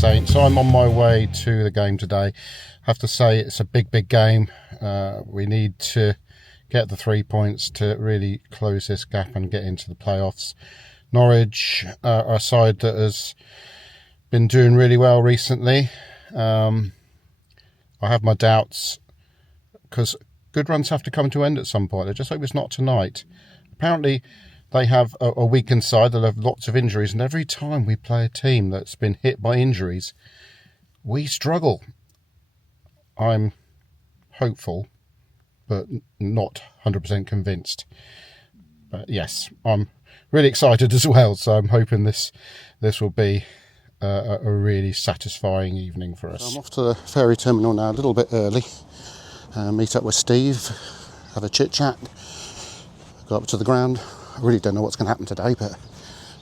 Saints. I'm on my way to the game today. Have to say it's a big game. We need to get the 3 points to really close this gap and get into the playoffs. Norwich are a side that has been doing really well recently. I have my doubts because good runs have to come to end at some point. I just hope it's not tonight. Apparently they have a weakened side that have lots of injuries, and every time we play a team that's been hit by injuries, we struggle. I'm hopeful, but not 100% convinced. But yes, I'm really excited as well, so I'm hoping this will be a really satisfying evening for us. So I'm off to the ferry terminal now, a little bit early. Meet up with Steve, have a chit-chat, go up to the ground. I really don't know what's going to happen today, but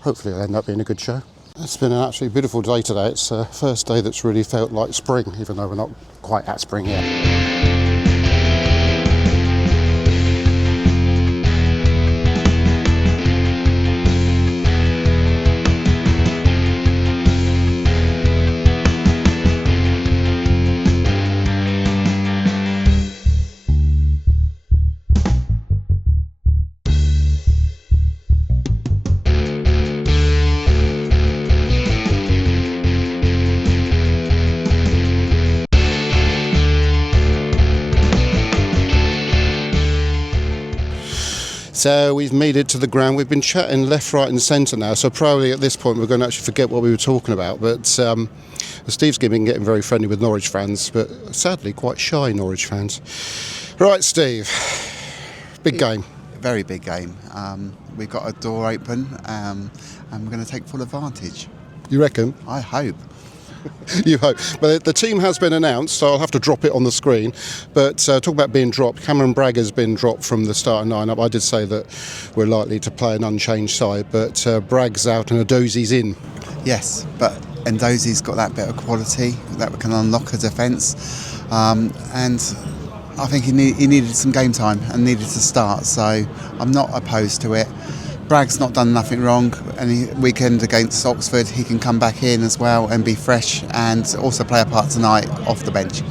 hopefully it'll end up being a good show. It's been an absolutely beautiful day today. It's the first day that's really felt like spring, even though we're not quite at spring yet. So we've made it to the ground. We've been chatting left, right and centre now, so probably at this point we're going to actually forget what we were talking about. But Steve's been getting very friendly with Norwich fans, but sadly quite shy Norwich fans. Right, Steve, big game. Very big game. We've got a door open and we're going to take full advantage. You reckon? I hope. You hope. But the team has been announced, so I'll have to drop it on the screen. But talk about being dropped. Cameron Bragg has been dropped from the starting lineup. I did say that we're likely to play an unchanged side, but Bragg's out and Adozie's in. Yes, but Adozie's got that bit of quality that can unlock a defence, and I think he needed some game time and needed to start. So I'm not opposed to it. Bragg's not done nothing wrong. Any weekend against Oxford, he can come back in as well and be fresh and also play a part tonight off the bench.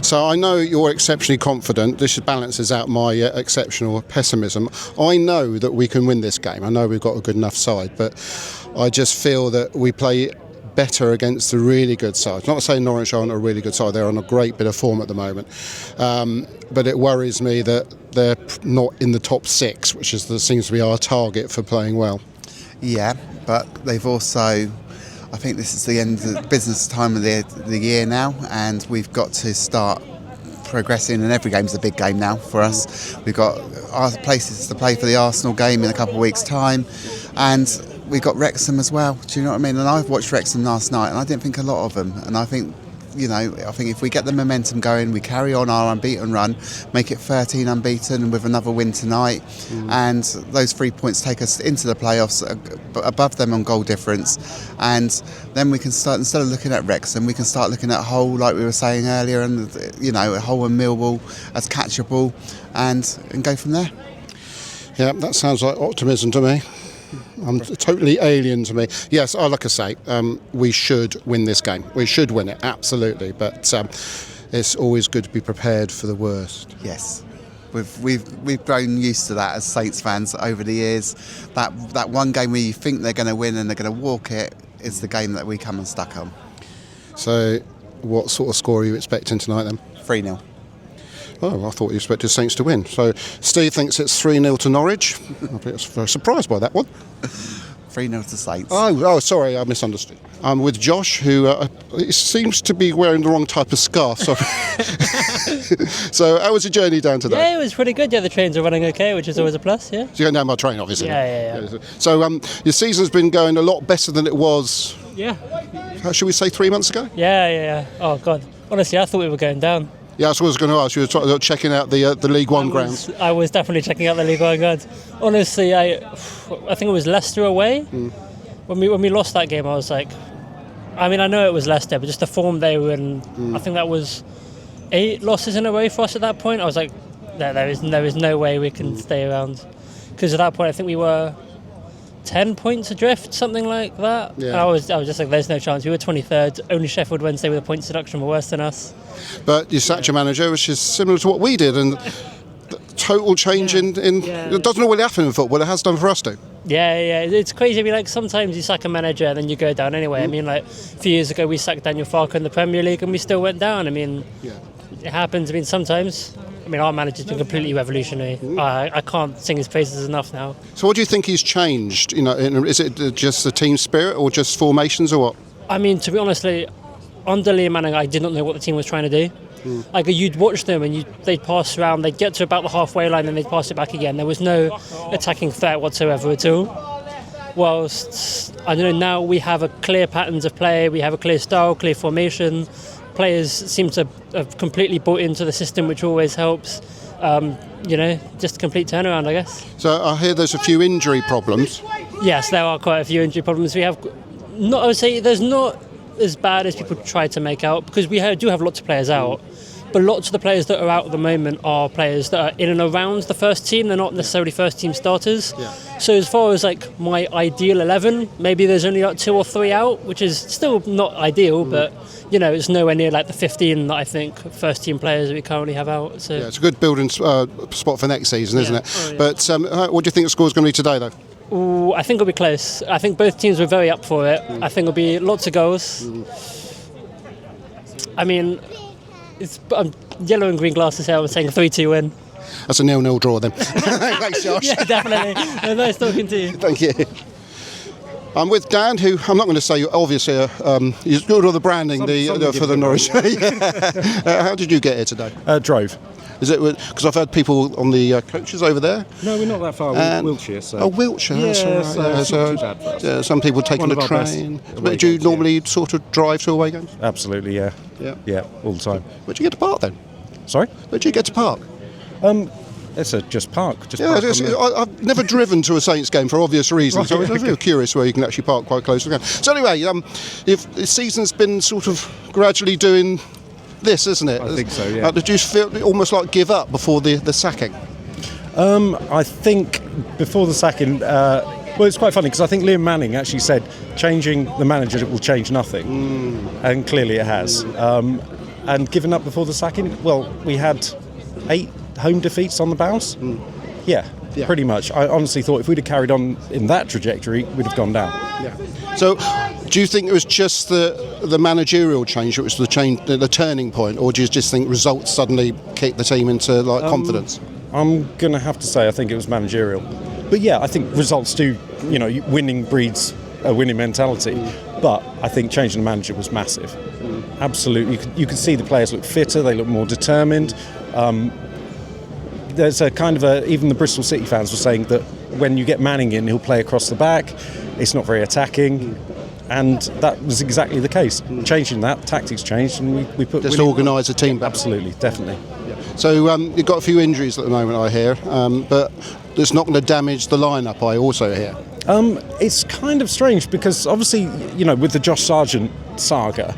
So I know you're exceptionally confident. This balances out my exceptional pessimism. I know that we can win this game. I know we've got a good enough side, but I just feel that we play better against the really good sides. Not saying Norwich aren't a really good side, they're on a great bit of form at the moment. But it worries me that they're not in the top six, which seems to be our target for playing well. Yeah, but they've also, I think this is the end of the business time of the year now, and we've got to start progressing, and every game's a big game now for us. We've got our places to play for the Arsenal game in a couple of weeks' time, and we've got Wrexham as well. Do you know what I mean? And I've watched Wrexham last night, and I didn't think a lot of them. And I think, I think if we get the momentum going, we carry on our unbeaten run, make it 13 unbeaten with another win tonight, and those 3 points take us into the playoffs, above them on goal difference, and then we can start, instead of looking at Wrexham, we can start looking at Hull, like we were saying earlier, and Hull and Millwall as catchable, and go from there. Yeah, that sounds like optimism to me. Totally alien to me. Yes, like I say, we should win this game. We should win it, absolutely. But it's always good to be prepared for the worst. Yes, we've grown used to that as Saints fans over the years. That one game where you think they're going to win and they're going to walk it is the game that we come unstuck on. So, what sort of score are you expecting tonight then? 3-0. Oh, I thought you expected Saints to win. So Steve thinks it's 3-0 to Norwich. I'm very surprised by that one. 3-0 to Saints. Oh, sorry, I misunderstood. I'm with Josh, who seems to be wearing the wrong type of scarf. So how was your journey down today? Yeah, it was pretty good. Yeah, the trains are running okay, which is always a plus, yeah. So you're going down by train, obviously. Yeah. So your season's been going a lot better than it was, yeah. Should we say 3 months ago? Yeah. Oh, God. Honestly, I thought we were going down. Yeah, that's what I was going to ask. You were checking out the League One grounds. I was definitely checking out the League One grounds. Honestly, I think it was Leicester away. When we lost that game, I was like, I know it was Leicester, but just the form they were in, I think that was 8 losses in a row for us at that point. I was like, there is no way we can stay around. Because at that point, I think we were 10 points adrift, something like that. Yeah. I was just like, there's no chance. We were 23rd. Only Sheffield Wednesday with a points deduction were worse than us. But you sacked your manager, which is similar to what we did, and total change in it doesn't always happen in football. It has done for us too. Yeah, it's crazy. I mean, like, sometimes you sack a manager and then you go down anyway. I mean, like, a few years ago we sacked Daniel Farke in the Premier League and we still went down. I mean, it happens. I mean, sometimes. I mean, our manager's been completely revolutionary. I can't sing his praises enough now. So what do you think he's changed? You know, is it just the team spirit or just formations or what? I mean, to be honest, under Liam Manning, I did not know what the team was trying to do. Like, you'd watch them and they'd pass around, they'd get to about the halfway line and they'd pass it back again. There was no attacking threat whatsoever at all. Whilst, I don't know, now we have a clear patterns of play, we have a clear style, clear formation. Players seem to have completely bought into the system, which always helps. Just a complete turnaround, I guess. So I hear there's a few injury problems. Yes, there are quite a few injury problems. I would say there's not as bad as people try to make out, because we do have lots of players out, but lots of the players that are out at the moment are players that are in and around the first team. They're not necessarily first team starters. So as far as like my ideal 11, maybe there's only like 2 or 3 out, which is still not ideal, but it's nowhere near like the 15 that I think first team players that we currently have out. So it's a good building spot for next season, isn't it? Oh, yeah. But what do you think the score's going to be today, though? Ooh, I think it'll be close. I think both teams were very up for it. I think it'll be lots of goals. I mean, I'm yellow and green glasses here. I'm saying 3-2 win. That's a 0-0 draw then. Thanks, Josh. Yeah, definitely. Nice talking to you. Thank you. I'm with Dan, who I'm not going to say obviously he's good with the branding for the Norwich. How did you get here today? Drove. Is it because I've had people on the coaches over there? No, we're not that far. We're Wiltshire. So. Oh, Wiltshire. Yeah, that's all right. it's not too bad for us. Some people taking the train. But do you normally sort of drive to away games? Absolutely, yeah. Yeah, all the time. Where'd you get to park then? Sorry? Where'd you get to park? It's just park. I've never driven to a Saints game for obvious reasons. So I was curious where you can actually park quite close to the game. So anyway, if the season's been sort of gradually doing this, isn't it? I think so, yeah. Did you feel almost like give up before the sacking? I think before the sacking, it's quite funny because I think Liam Manning actually said changing the manager will change nothing, and clearly it has. And giving up before the sacking, well, we had 8 home defeats on the bounce. Yeah, pretty much. I honestly thought if we'd have carried on in that trajectory, we'd have gone down. Yeah. So, do you think it was just the managerial change that was the turning point, or do you just think results suddenly kicked the team into confidence? I'm going to have to say I think it was managerial. But yeah, I think results do, winning breeds a winning mentality. But I think changing the manager was massive. Absolutely. You could see the players look fitter, they look more determined. There's a kind of even the Bristol City fans were saying that when you get Manning in, he'll play across the back. It's not very attacking. And that was exactly the case. Changing that, tactics changed, and we put... Just organise a team back. Absolutely, definitely. So you've got a few injuries at the moment, I hear, but it's not going to damage the lineup, I also hear. It's kind of strange because obviously, with the Josh Sargent saga,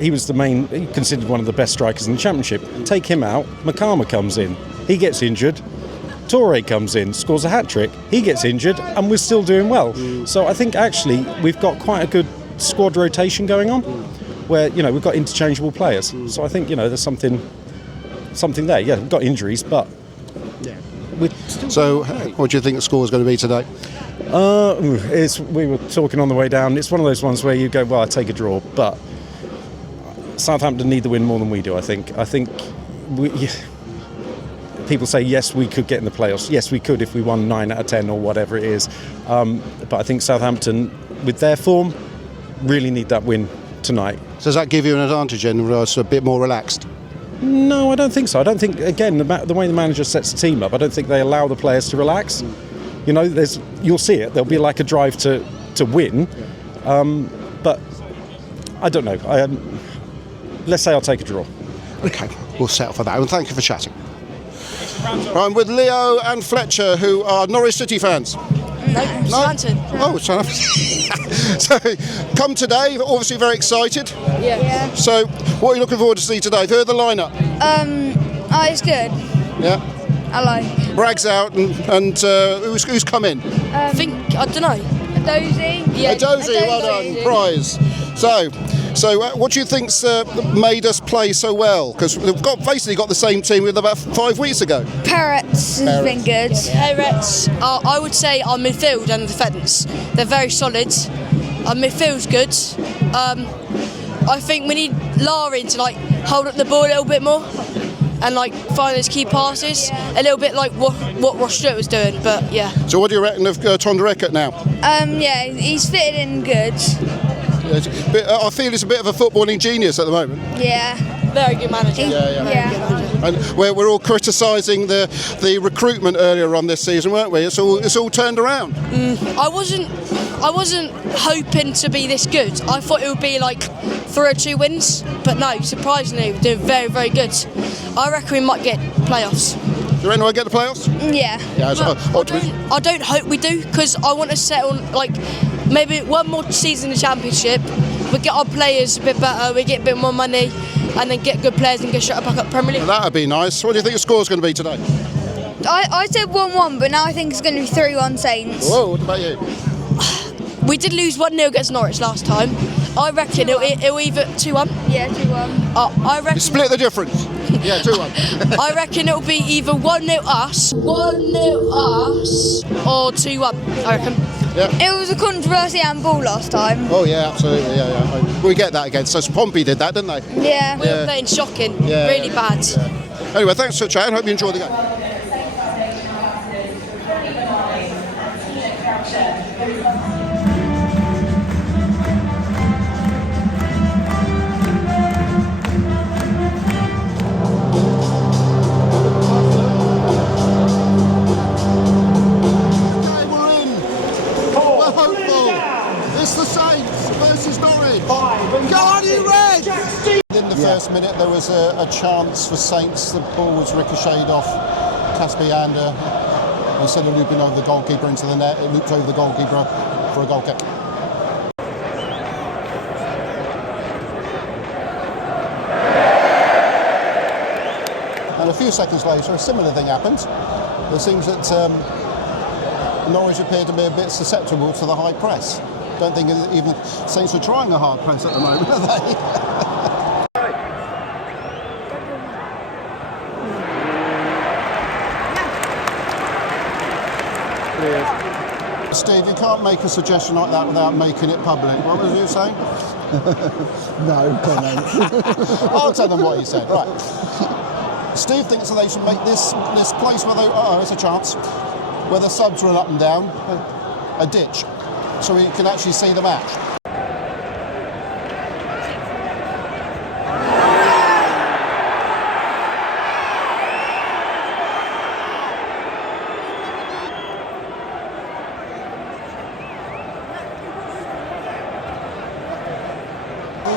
he was considered one of the best strikers in the Championship. Take him out, Makama comes in, he gets injured. Toure comes in, scores a hat-trick, he gets injured, and we're still doing well. So I think actually we've got quite a good squad rotation going on, where we've got interchangeable players. So I think there's something there. Yeah, we've got injuries, but we're still. So what do you think the score is going to be today? We were talking on the way down. It's one of those ones where you go, well, I take a draw, but Southampton need the win more than we do. I think people say, yes, we could get in the playoffs. Yes, we could if we won 9 out of 10 or whatever it is. But I think Southampton, with their form, really need that win tonight. So does that give you an advantage and a bit more relaxed? No, I don't think so. I don't think, again, the way the manager sets the team up, I don't think they allow the players to relax. You'll see it. There'll be like a drive to win. But I don't know. Let's say I'll take a draw. OK, we'll settle for that. And thank you for chatting. I'm with Leo and Fletcher, who are Norwich City fans. No? Southampton. Oh, Southampton. So, come today, obviously very excited. Yeah. So, what are you looking forward to see today? Who are the lineup? It's good. Yeah. Hello. Brag's out, and who's come in? I don't know. Dozy. Yeah, Dozy, well done, prize. So what do you think's made us play so well? Because we've basically got the same team with about 5 weeks ago. Parrots has been good. Parrots, I would say our midfield and the defence. They're very solid. Our midfield's good. I think we need Larin to hold up the ball a little bit more and find those key passes, a little bit like what Ross Stewart was doing. But yeah. So what do you reckon of Tondereckert now? Yeah, he's fitted in good. I feel he's a bit of a footballing genius at the moment. Yeah. Very good manager. Yeah. And we're all criticising the recruitment earlier on this season, weren't we? It's all turned around. I wasn't hoping to be this good. I thought it would be 3 or 2 wins, but no, surprisingly, we're doing very, very good. I reckon we might get playoffs. Do you reckon we'll get the playoffs? Yeah. Yeah, I don't hope we do, because I want to settle maybe one more season in the Championship. We get our players a bit better, we get a bit more money, and then get good players and get straight back up Premier League. That would be nice. What do you think the score's going to be today? I said 1-1, but now I think it's going to be 3-1 Saints. Whoa, what about you? We did lose 1-0 against Norwich last time. I reckon it'll either 2-1. Yeah, 2-1. I reckon. You split the difference. Yeah, 2-1. I reckon it'll be either 1-0 us, or 2-1. I reckon. Yeah. It was a controversy and ball last time. Oh yeah, absolutely. Yeah. We get that again. So Pompey did that, didn't they? Yeah. We were playing shocking, really bad. Yeah. Anyway, thanks for chatting. Hope you enjoyed the game. It's the Saints versus Norwich. Go on, you Red! In the first minute, there was a chance for Saints. The ball was ricocheted off Caspiander. Instead of looping over the goalkeeper into the net, it looped over the goalkeeper for a goal kick. And a few seconds later, a similar thing happened. It seems that Norwich appeared to be a bit susceptible to the high press. Don't think even Saints are trying a hard press at the moment, are they? Steve, you can't make a suggestion like that without making it public. What was you saying? No comments. I'll tell them what you said. Right. Steve thinks that they should make this place where it's a chance, where the subs run up and down, a ditch, so we can actually see the match.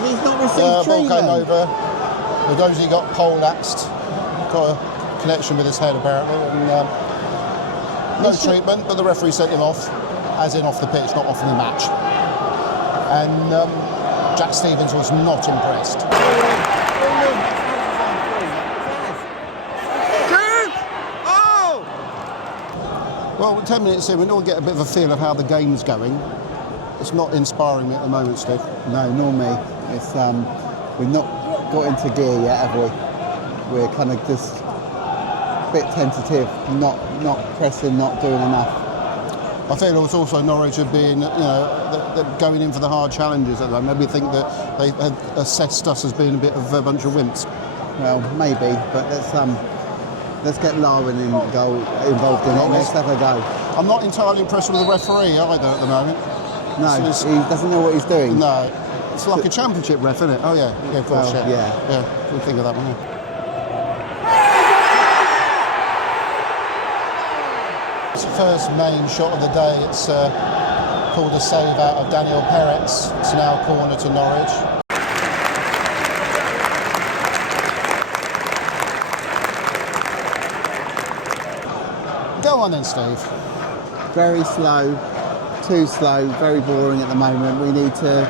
He's not received Ball came treatment. over. Dozy got poleaxed, got a connection with his head apparently, and no treatment, but the referee sent him off, as in off the pitch, not off the match. And Jack Stevens was not impressed. Well, 10 minutes in, we all get a bit of a feel of how the game's going. It's not inspiring me at the moment, Steve. No, nor me. It's we've not got into gear yet, have we? We're kind of just a bit tentative, not pressing, not doing enough. I feel it was also Norwich have been, they're going in for the hard challenges at the moment. Maybe think that they had assessed us as being a bit of a bunch of wimps. Well, maybe, but let's get Larin involved in it. Let's have a go. I'm not entirely impressed with the referee either at the moment. No, he doesn't know what he's doing. No, it's like a championship ref, isn't it? Oh yeah, of course, Well, yeah. We'll think of that one. Yeah. It's the first main shot of the day. It's pulled a save out of Daniel Peretz. It's now a corner to Norwich. Go on then, Steve. Very slow, too slow, very boring at the moment. We need to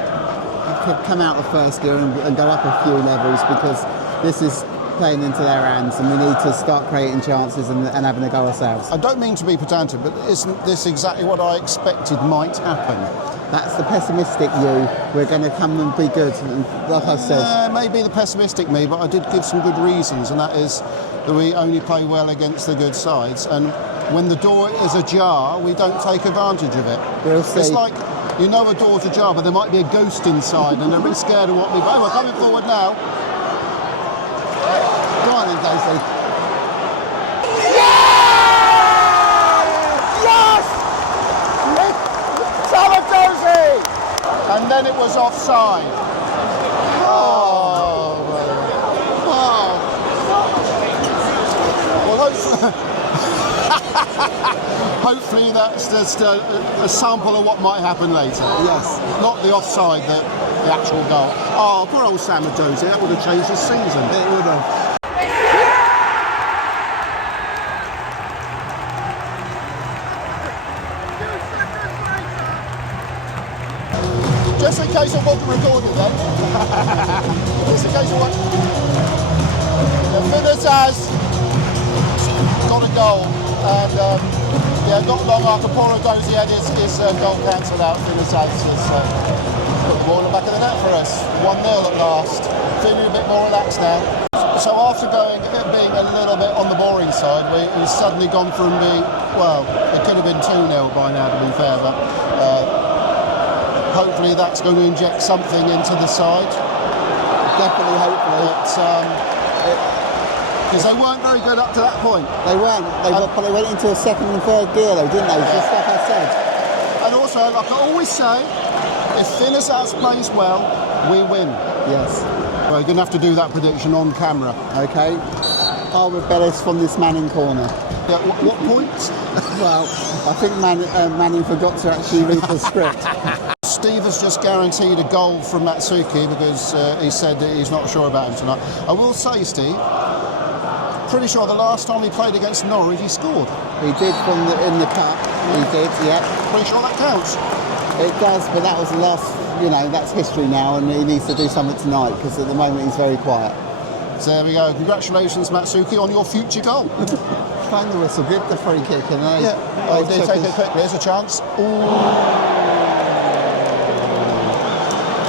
come out the first gear and go up a few levels, because this is playing into their hands, and we need to start creating chances and having a go ourselves. I don't mean to be pedantic, but isn't this exactly what I expected might happen? That's the pessimistic you. We're going to come and be good, and like I said. Maybe the pessimistic me, but I did give some good reasons, and that is that we only play well against the good sides, and when the door is ajar, we don't take advantage of it. We'll see. It's like, you know a door's ajar, but there might be a ghost inside, and they're a bit scared of what we've... Oh, we're coming forward now. Go on then, Daisy. And then it was offside. Well, hopefully that's just a sample of what might happen later. Yes. Not the offside, the actual goal. Oh, poor old Samadozi, that would have changed his season. It would have. Just in case I wasn't recording then. Just in case I wasn't. Finnis has got a goal, and not long after Porogosi had his goal cancelled out, Finnis has put the ball in the back of the net for us. 1-0 at last. Feeling a bit more relaxed now. So after being a little bit on the boring side, we've suddenly gone from being, well, it could have been 2-0 by now to be fair, but hopefully that's going to inject something into the side. Definitely, hopefully. Because they weren't very good up to that point. They weren't. But they went into a second and third gear though, didn't they? Just like I said. And also, like I always say, if Finnis plays well, we win. Yes. Well, you're going to have to do that prediction on camera. Okay. Arberbellis from this Manning corner. Yeah, what point? Well, I think Manning forgot to actually read the script. Steve has just guaranteed a goal from Matsuki because he said that he's not sure about him tonight. I will say, Steve, pretty sure the last time he played against Norwich, he scored. He did in the cup. He did, yeah. Pretty sure that counts. It does, but that was the last, that's history now, and he needs to do something tonight because at the moment he's very quiet. So there we go. Congratulations, Matsuki, on your future goal. Playing the whistle, give the free kick, and they did take it quickly. There's a chance.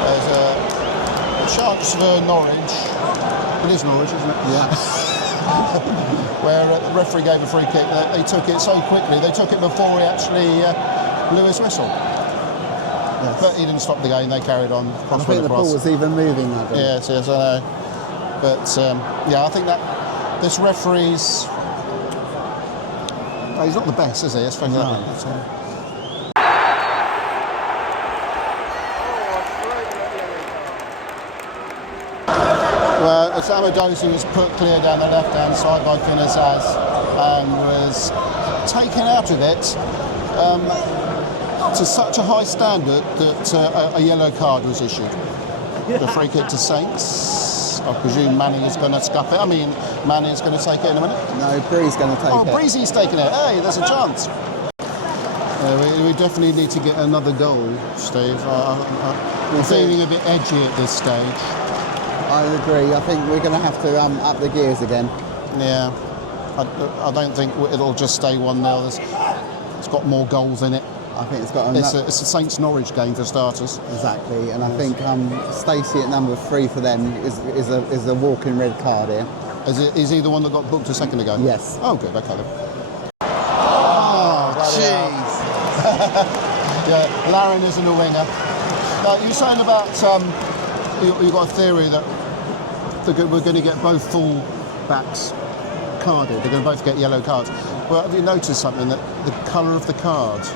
There's a chance for Norwich. It is Norwich, isn't it? Yeah. Where the referee gave a free kick. They took it so quickly. They took it before he actually blew his whistle. Yes. But he didn't stop the game. They carried on. I think the ball was even moving. Yes, I know. But I think that this referee's... he's not the best, is he? Let's face that. Well, Samadosi was put clear down the left-hand side by Finnis and was taken out of it to such a high standard that a yellow card was issued. The free kick to Saints. I presume Manning is going to scuff it. I mean, Manning is going to take it in a minute. No, Bree's going to take it. Oh, Breezy's taking it. Hey, there's a chance. We definitely need to get another goal, Steve. I'm feeling a bit edgy at this stage. I agree. I think we're going to have to up the gears again. Yeah. I don't think it'll just stay 1-0. It's got more goals in it. I think it's got it's a Saints Norwich game for starters. Exactly, and I think Stacey at number 3 for them is a walking red card here. Is he the one that got booked a second ago? Yes. Oh, good. Okay then. Oh, jeez. Yeah, Larin isn't a winger. Now, you're saying about you've got a theory that we're going to get both full backs carded. They're going to both get yellow cards. Well, have you noticed something, that the colour of the card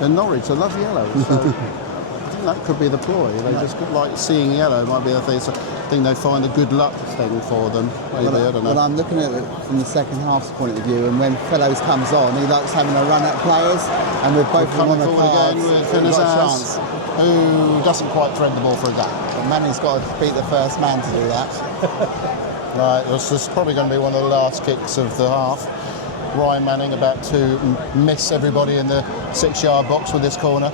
in Norwich, they love yellow. So I think that could be the ploy. They just like seeing yellow might be the thing. So I think they find a good luck thing for them. Maybe, I don't know. Well, I'm looking at it from the second half's point of view, and when Fellows comes on, he likes having a run at players, and with both of them on the cards, we've got a chance. Who doesn't quite thread the ball for a gap. But Manning's got to beat the first man to do that. Right, this is probably going to be one of the last kicks of the half. Ryan Manning about to miss everybody in the 6-yard box with this corner.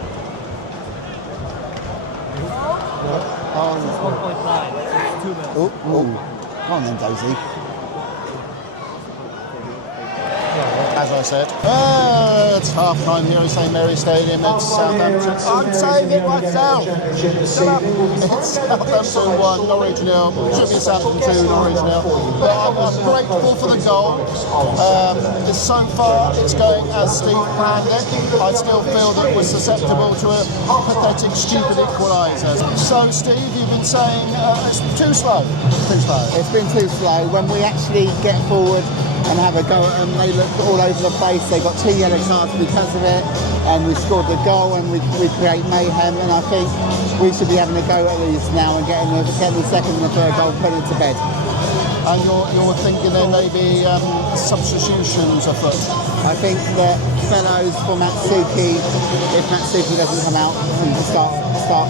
Oh, go on then, Dozy. first head. It's half-time here at St Mary's Stadium. It's Southampton. I'm saying it myself. Shut up. It's Southampton 1, Norwich 0. Should be Southampton 2, Norwich 0. But I'm grateful for the goal. So far, it's going as Steve planned it. I still feel that we're susceptible to a pathetic, stupid equaliser. So, Steve, you've been saying it's too slow. Too slow. It's been too slow. When we actually get forward and have a go at them, they look all over the place. They got 2 yellow cards because of it, and we scored the goal and we create mayhem. And I think we should be having a go at these now and getting the second and the third goal put into bed. And you're thinking there may be substitutions afoot? I think that Fellows for Matsuki, if Matsuki doesn't come out and start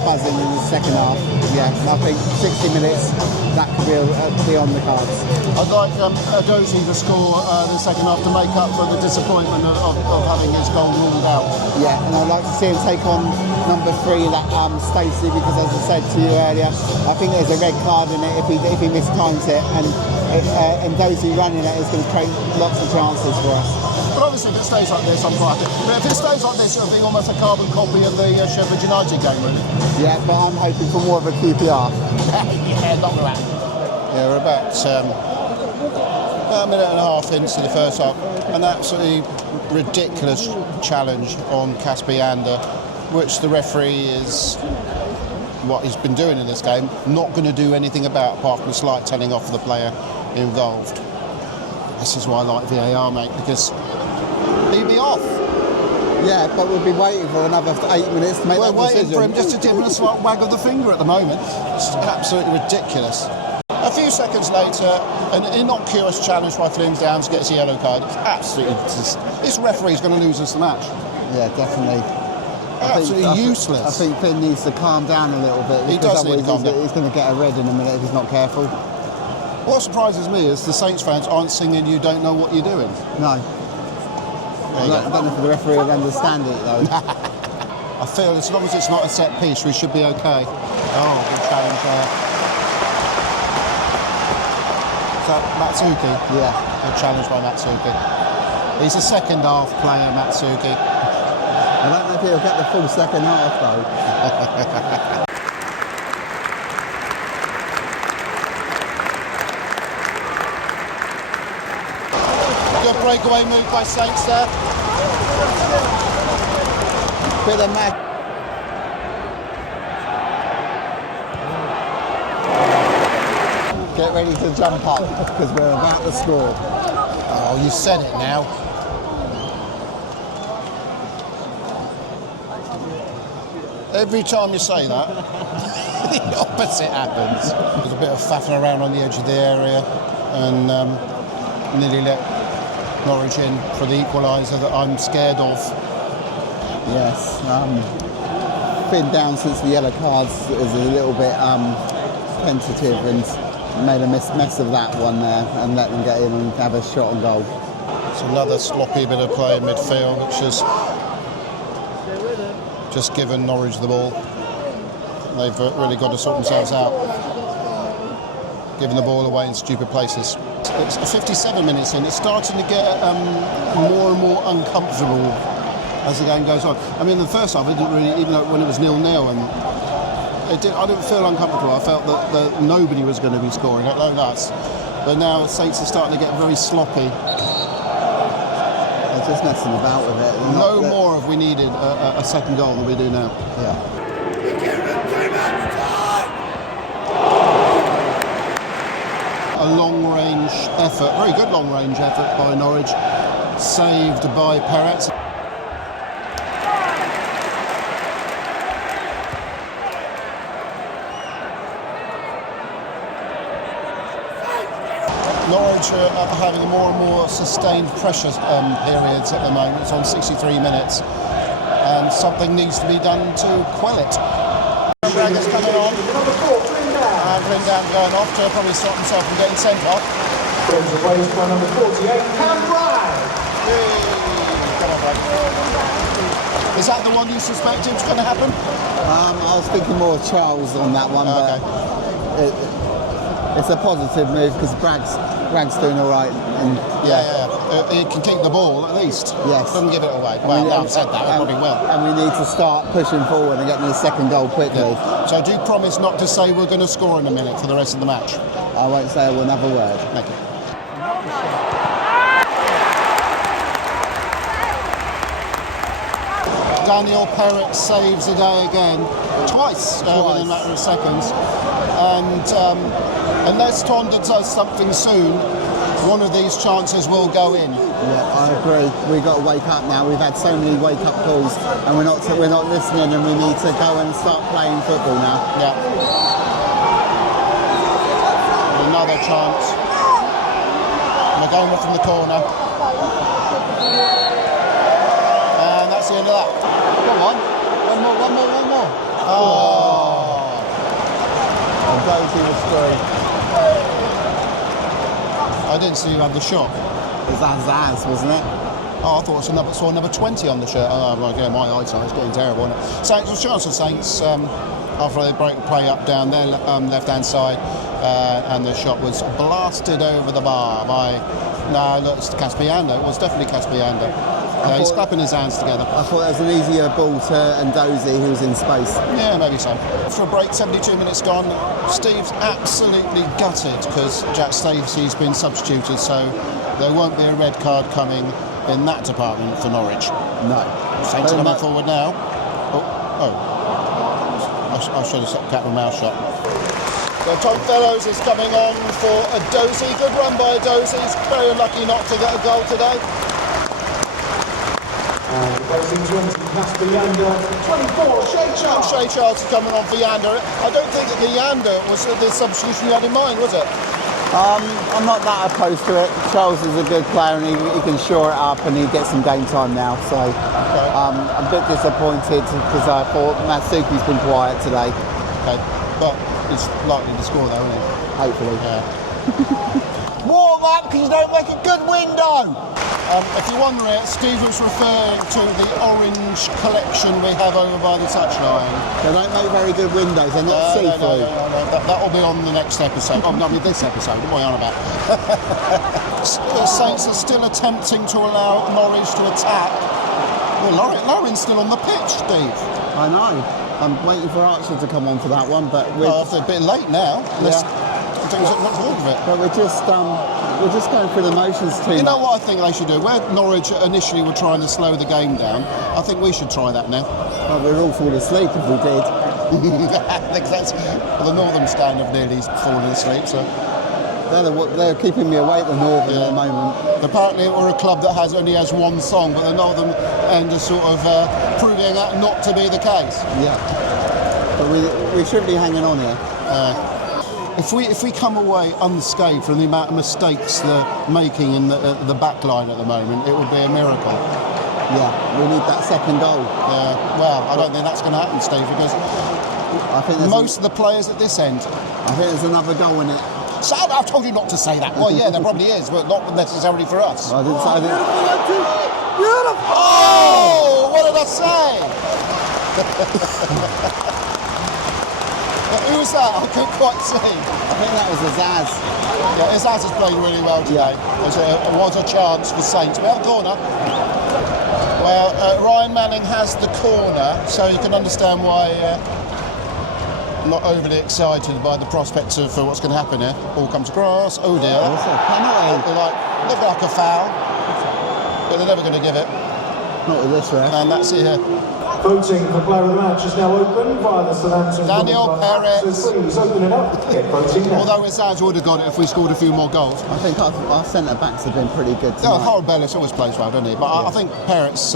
buzzing in the second half, yeah, I think 60 minutes, that could be on the cards. I'd like Adozi to score the second half to make up for the disappointment of having his goal ruled out. Yeah, and I'd like to see him take on number 3, that Stacey, because as I said to you earlier, I think there's a red card in it if he mistimes it, and Dozy running it is going to create lots of chances for us. But obviously, if it stays like this, I'm quite happy. But if it stays like this, it'll be almost a carbon copy of the Sheffield United game, really. Yeah, but I'm hoping for more of a QPR. Yeah, not that. Yeah, we're about a minute and a half into the first half. An absolutely ridiculous challenge on Caspi Ander, which the referee is, what he's been doing in this game, not going to do anything about apart from a slight telling off of the player involved. This is why I like VAR, mate, because he'd be off. Yeah, but we'll be waiting for another 8 minutes to make that decision. We're waiting for him just to give him a slight wag of the finger at the moment. It's absolutely ridiculous. A few seconds later, an innocuous challenge by Flynn Downs gets a yellow card. It's absolutely this referee's going to lose us the match. Yeah, definitely. Absolutely useless. I think Finn needs to calm down a little bit. He does need to calm down. He's going to get a red in a minute if he's not careful. What surprises me is the Saints fans aren't singing "You Don't Know What You're Doing." No. I don't know if the referee will understand it though. I feel as long as it's not a set piece, we should be okay. Oh, good challenge there. Is that Matsuki? Yeah. Good challenge by Matsuki. He's a second half player, Matsuki. I don't know if he'll get the full second half though. Good breakaway move by Saints there. Bit of mag. Get ready to jump up because we're about to score. Oh, you said it now. Every time you say that, the opposite happens. There's a bit of faffing around on the edge of the area and nearly let Norwich in for the equaliser that I'm scared of. Yes. Finn down since the yellow cards is a little bit tentative and made a mess of that one there and let them get in and have a shot on goal. It's another sloppy bit of play in midfield, which has just given Norwich the ball. They've really got to sort themselves out, giving the ball away in stupid places. It's 57 minutes in. It's starting to get more and more uncomfortable as the game goes on. I mean, in the first half, it didn't really, even though when it was 0-0, and I didn't feel uncomfortable. I felt that nobody was going to be scoring, let alone us. But now Saints are starting to get very sloppy. They're just messing about with it. No more have we needed a second goal than we do now. Yeah. A long-range effort, very good long-range effort by Norwich, saved by Perez. Norwich are having more and more sustained pressure periods at the moment. It's on 63 minutes, and something needs to be done to quell it. Braggers coming on. Flynn Down going off to probably stop himself from getting sent off. Away by number 48, Cam Ryan. Come on, Brad. Is that the one you suspected was going to happen? I was thinking more of Charles on that one, but it's a positive move because Bragg's doing all right. And yeah. he can keep the ball at least. Yes. Doesn't give it away. Well, now I've said that, I probably will. And we need to start pushing forward and getting the second goal quickly. Yeah. So do promise not to say we're going to score in a minute for the rest of the match. I won't say another word. Thank you. Daniel Perrett saves the day again, twice. Within a matter of seconds. And unless Tonda does something soon, one of these chances will go in. Yeah, I agree. We've got to wake up now. We've had so many wake-up calls, and we're not listening, and we need to go and start playing football now. Yeah. Another chance. And they're going from the corner. And that's the end of that. Come on. One more. Oh. And Dozy was through. I didn't see you had the shot. It was Zaz, wasn't it? Oh, I thought I saw number 20 on the shirt. Oh, well, yeah, my eyesight is getting terrible, isn't it? Saints, there's a chance of Saints after they break the play up down their left-hand side, and the shot was blasted over the bar by, no, look, it's Caspiano. It was definitely Caspiano. He's clapping his hands together. I thought that was an easier ball to Ndozi, who was in space. Yeah, maybe so. After a break, 72 minutes gone, Steve's absolutely gutted because Jack Stacey's been substituted, so there won't be a red card coming in that department for Norwich. No. Saints are coming forward now. I should have kept my mouth shut. So Tom Fellows is coming on for a Dozy. Good run by Dozy. He's very unlucky not to get a goal today. Replacing 20, Castellano, 24, Shea Charles. Shea Charles is coming on for Yander. I don't think that the Yander was the substitution you had in mind, was it? I'm not that opposed to it. Charles is a good player and he can shore it up and he gets some game time now. So I'm a bit disappointed because I thought Matsuki's been quiet today. Okay, but he's likely to score though, isn't he? Hopefully. Yeah. Warm up because you don't make a good window. If you're wondering, Steve was referring to the orange collection we have over by the touchline. They don't make very good windows, they're not see-through. No. That'll be on the next episode. Oh, not this episode, what am I on about? The Saints are still attempting to allow Norwich to attack. Well, Lauren's still on the pitch, Steve. I know. I'm waiting for Archer to come on for that one, but we're it's a bit late now. Yeah. What's wrong with it? But we're just going through the motions too much. You know what I think they should do? Where Norwich initially were trying to slow the game down, I think we should try that now. Well, we'd all fall asleep if we did. I think that's the Northern stand have nearly fallen asleep. So they're keeping me awake, the Northern, at the moment. Apparently, we're a club that only has one song, but the Northern end is sort of proving that not to be the case. Yeah, but we shouldn't be hanging on here. If we come away unscathed from the amount of mistakes they're making in the back line at the moment, it would be a miracle. Yeah, we need that second goal. Yeah, well, I don't think that's going to happen, Steve, because I think most of the players at this end. I think there's another goal in it. So I've told you not to say that. Well, yeah, there probably is, but not necessarily for us. I didn't say that. Beautiful! Oh, what did I say? Who was that? I couldn't quite see. I think that was Azaz. Yeah, Azaz has played really well today. Yeah. It was a chance for Saints. We have a corner. Well, Ryan Manning has the corner, so you can understand why I'm not overly excited by the prospects of what's going to happen here. Ball comes across. Oh dear. That's a penalty. Look like a foul, but they're never going to give it. Not with this ref. And that's it here. Voting for player of the match is now open via the Southampton. Daniel Perrett. So please open it up. Get voting now. Although Azaz would have got it if we scored a few more goals. I think our centre-backs have been pretty good tonight. Yeah, Harold Bellis always plays well, doesn't he? But I think Perrett's,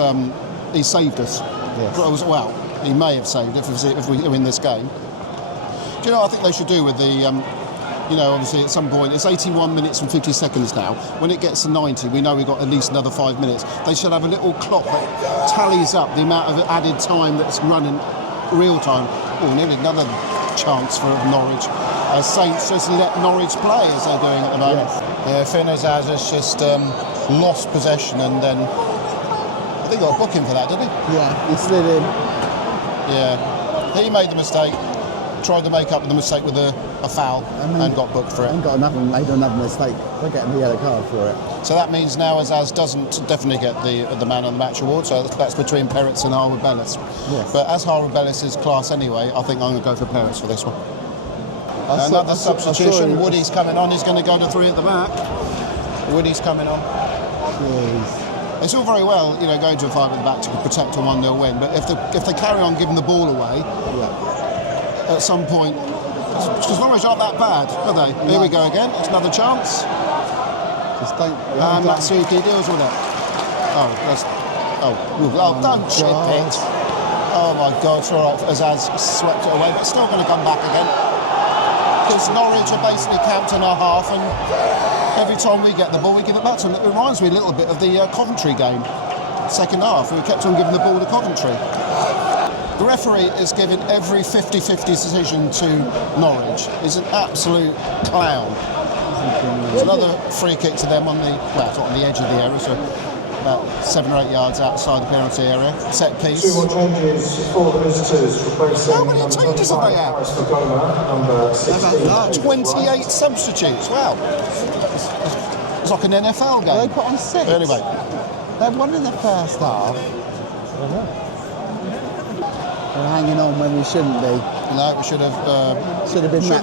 he saved us. Yes. Well, he may have saved if we win this game. Do you know what I think they should do with the... obviously at some point, it's 81 minutes and 50 seconds now. When it gets to 90, we know we've got at least another 5 minutes. They should have a little clock that tallies up the amount of added time that's running real time. Oh, nearly another chance for Norwich. Saints just let Norwich play as they're doing at the moment. Yes. Yeah, Finn Azaz has just lost possession and then... I think he got a booking for that, didn't he? Yeah, he slid in. Yeah. He made the mistake. Tried to make up the mistake with the a foul and got booked for it. And made another mistake by getting the yellow card for it. So that means now Azaz doesn't definitely get the man of the match award, so that's between Peretz and Harwood Bellis. Yes. But as Harwood Bellis is class anyway, I think I'm going to go for Peretz for this one. Another substitution. Woody's coming on. He's going to go to 3 at the back. Woody's coming on. Jeez. It's all very well, going to a 5 at the back to protect a 1-0 win, but if they carry on giving the ball away, at some point, because Norwich aren't that bad, are they? No. Here we go again. It's another chance. Just don't. Matsuki deals with it. Don't chip it. Oh my God, it's all right. Azaz swept it away, but still going to come back again. Because Norwich are basically camped in our half, and every time we get the ball, we give it back to them. It reminds me a little bit of the Coventry game, second half. We kept on giving the ball to Coventry. The referee is giving every 50-50 decision to Norwich. He's an absolute clown. There's another free kick to them it's not on the edge of the area, so about 7 or 8 yards outside the penalty area. Set piece. 2 more changes for the visitors, replacing how many changes have they had? Number 16. 28 substitutes. Wow. It's like an NFL game. They put on 6. But anyway. They had 1 in the first half. We're hanging on when we shouldn't be. No, we should have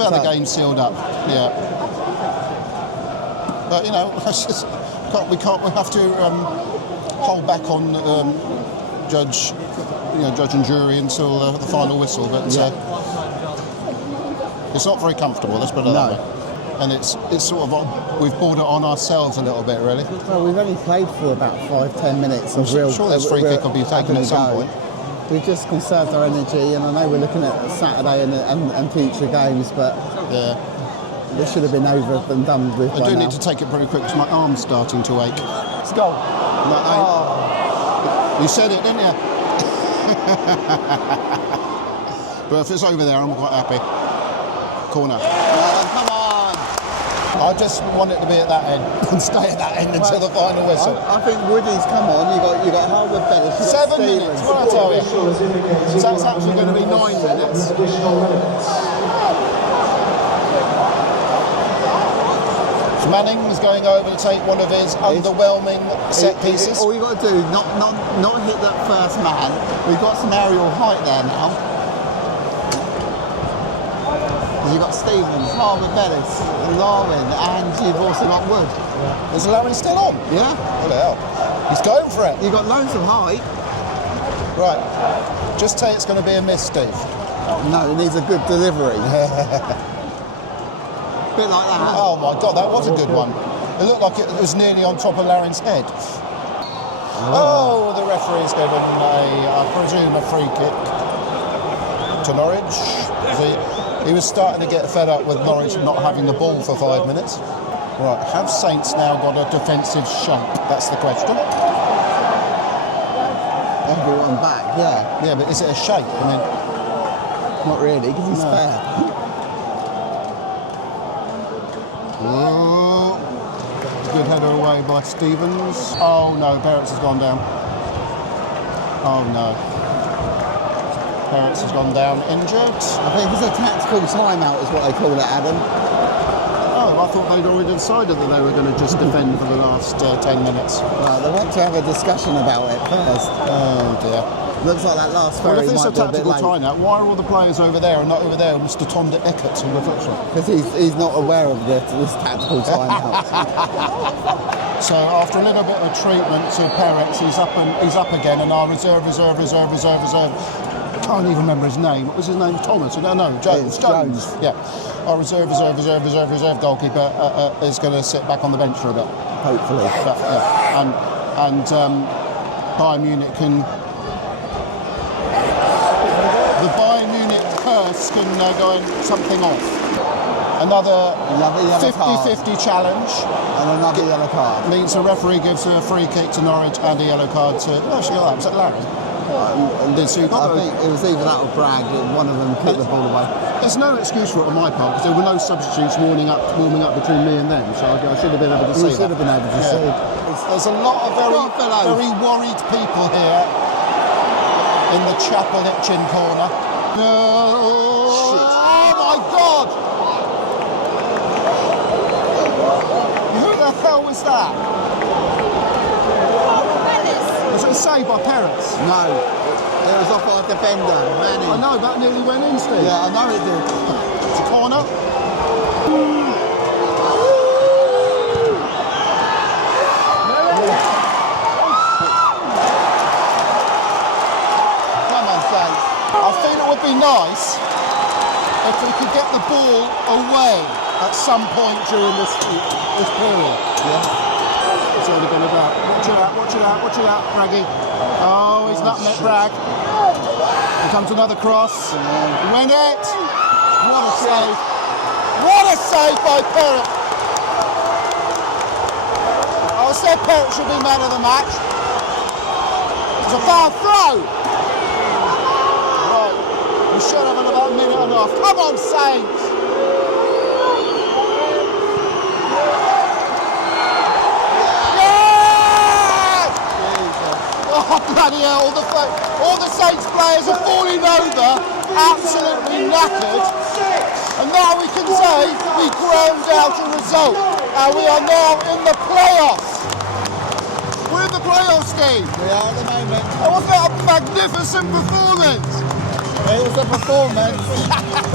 had the game sealed up. Yeah. But we have to hold back on judge and jury until the final whistle. But it's not very comfortable. Let's put it that way. And it's sort of we've brought it on ourselves a little bit, really. Well, we've only played for about 5-10 minutes of real. Sure, this free kick will be taken at some point. We just conserved our energy, and I know we're looking at Saturday and future games, but this should have been over and done with. I do need to take it pretty quick because my arm's starting to ache. Let's go. You said it, didn't you? But if it's over there, I'm quite happy. Corner. Come on. I just want it to be at that end and stay at that end until the final whistle. I think Woody's come on. You got Harwood Bellis. 7 minutes. What I tell you? So that's actually going to be 9 minutes. Manning's going over to take one of his underwhelming set pieces. All you got to do, not hit that first man. We've got some aerial height there now. You've got Stevens, Harwood Bellis, Larwin, and you've also got Wood. Yeah. Is Larwin still on? Yeah. What the hell? He's going for it. You've got loads of height. Right. Just say it's going to be a miss, Steve. No, it needs a good delivery. Bit like that. Oh my God, that was a good one. It looked like it was nearly on top of Larin's head. Oh, the referee's given I presume, a free kick to Norwich. He was starting to get fed up with Norwich not having the ball for 5 minutes. Right, have Saints now got a defensive shape? That's the question. Everyone back, yeah. Yeah, but is it a shape? I mean, not really, because he's fair. Good header away by Stevens. Oh no, Peretz has gone down. Oh no. Peretz has gone down injured. I think it's a tactical timeout is what they call it, Adam. Oh, I thought they'd already decided that they were going to just defend for the last 10 minutes. Well, they want to have a discussion about it first. Oh dear. Looks like that last ferry if it's might a tactical timeout, why are all the players over there and not over there, Mr. Tonda Eckert in reflection? Because he's not aware of this tactical timeout. So after a little bit of treatment to Peretz, he's up again, and our reserve. I can't even remember his name. What was his name? Thomas? No, Jones. Yeah. Our reserve goalkeeper is going to sit back on the bench for a bit. Hopefully. But, yeah. And Bayern Munich can... The Bayern Munich curse can go something off. Another 50-50 challenge. And another yellow card. Means the referee gives a free kick to Norwich and a yellow card to... Oh, she got that. Was that Larry? I think it was either that or Bragg. One of them kicked the ball away. There's no excuse for it on my part because there were no substitutes warming up between me and them, so I should have been able to see that. You should have been able to see. There's a lot of very worried people here in the Chapel Hitchin corner. Oh my God! hell was that? Was it a save by Perez? No, it was off our defender, Manny. I know, that nearly went in, Steve. Yeah, I know it did. It's a corner. Come on, Saints. I think it would be nice if we could get the ball away at some point during this period. Yeah. It's already been about. Watch it out, Braggy. Oh, he's not met Bragg. Here comes another cross. Win it. What a save. What a save by Perrott. I said Perrott should be man of the match. It's a foul throw. Right. We should have in about a minute and a half. Come on, Saints. Oh, bloody hell, all the Saints players are falling over, absolutely knackered. And now we can say we ground out a result. And we are now in the playoffs. We're in the playoffs, Steve. We are at the moment. And wasn't that a magnificent performance? It was a performance.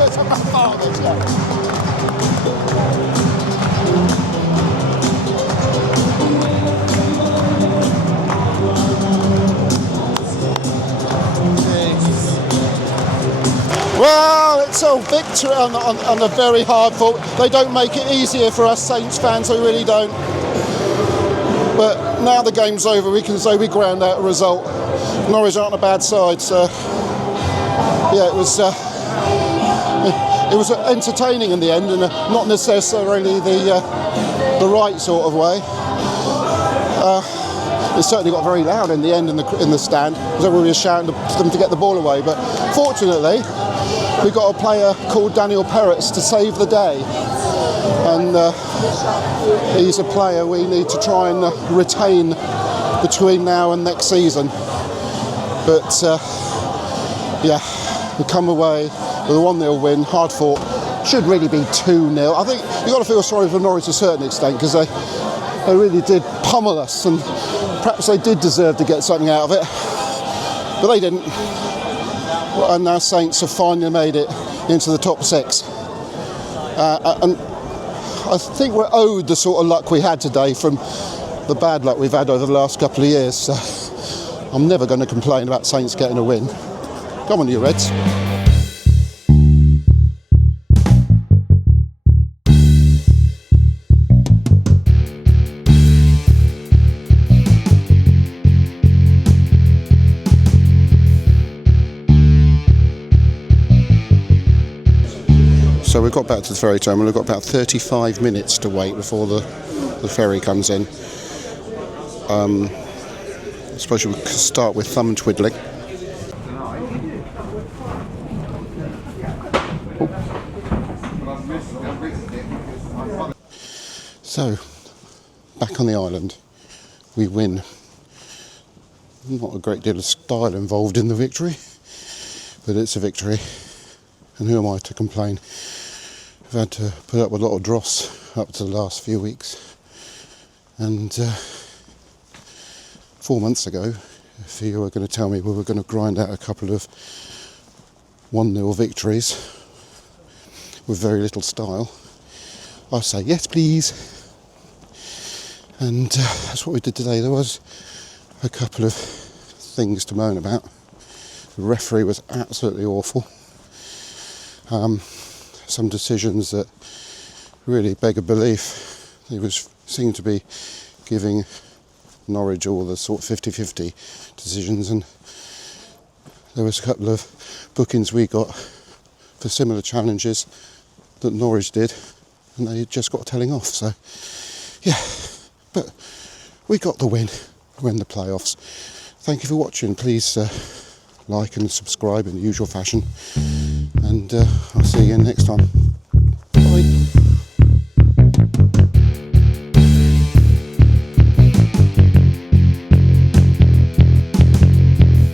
It's a performance, Well, it's a victory on a very hard fought. They don't make it easier for us Saints fans, they really don't. But now the game's over, we can say we ground out a result. Norwich aren't a bad side, so yeah, it was entertaining in the end, and not necessarily the right sort of way. It certainly got very loud in the end in the stand, because everybody was shouting to them to get the ball away. But fortunately, we got a player called Daniel Perez to save the day, and he's a player we need to try and retain between now and next season. But yeah, we come away with a 1-0 win, hard fought. Should really be 2-0. I think you've got to feel sorry for Norwich to a certain extent, because they really did pummel us, and perhaps they did deserve to get something out of it, but they didn't. And now Saints have finally made it into the top 6. And I think we're owed the sort of luck we had today from the bad luck we've had over the last couple of years. So I'm never going to complain about Saints getting a win. Come on, you Reds. So we've got back to the ferry terminal. We've got about 35 minutes to wait before the ferry comes in. I suppose we could start with thumb twiddling. So, back on the island, we win. Not a great deal of style involved in the victory, but it's a victory. And who am I to complain? I've had to put up with a lot of dross up to the last few weeks. And 4 months ago, if you were going to tell me we were going to grind out a couple of 1-0 victories with very little style, I'd say yes please. And that's what we did today. There was a couple of things to moan about. The referee was absolutely awful. Some decisions that really beg a belief. He seemed to be giving Norwich all the sort of 50-50 decisions, and there was a couple of bookings we got for similar challenges that Norwich did, and they just got telling off. So yeah, but we got the win. We're in the playoffs. Thank you for watching. Please like and subscribe in the usual fashion, and I'll see you again next time.